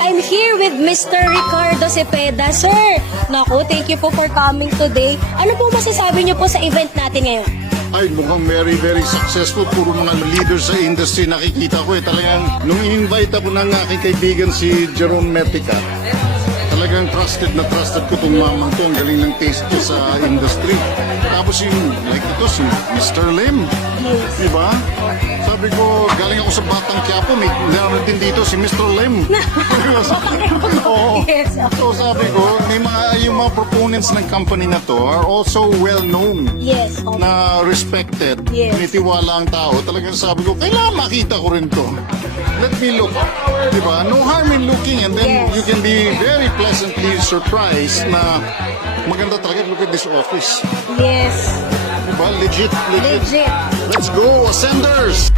I'm here with Mr. Ricardo Cepeda. Sir, naku, thank you po for coming today. Ano po masasabi niyo po sa event natin ngayon? Ay, mukhang very, very successful. Puro mga leaders sa industry nakikita ko eh. Talagang, nung in-invite ako ng aking kaibigan si Jerome Metica, talagang trusted ko itong mamang to. Ang galing ng taste niya sa industry. Tapos yung, like ito, si Mr. Lim. Diba? Sabi ko, galing ako sa Batang Quiapo, may naroon din dito si Mr. Lim. Oo. Yes. So sabi ko, yung mga proponents ng company na to are also well known. Yes. Na respected, Yes. nitiwala ang tao. Talagang sabi ko, kailangan makita ko rin to. Let me look. Diba? No harm in looking and then Yes. you can be very pleasantly surprised na maganda talaga. Look at this office. Yes. Diba? Legit. Legit. Let's go, Ascenders!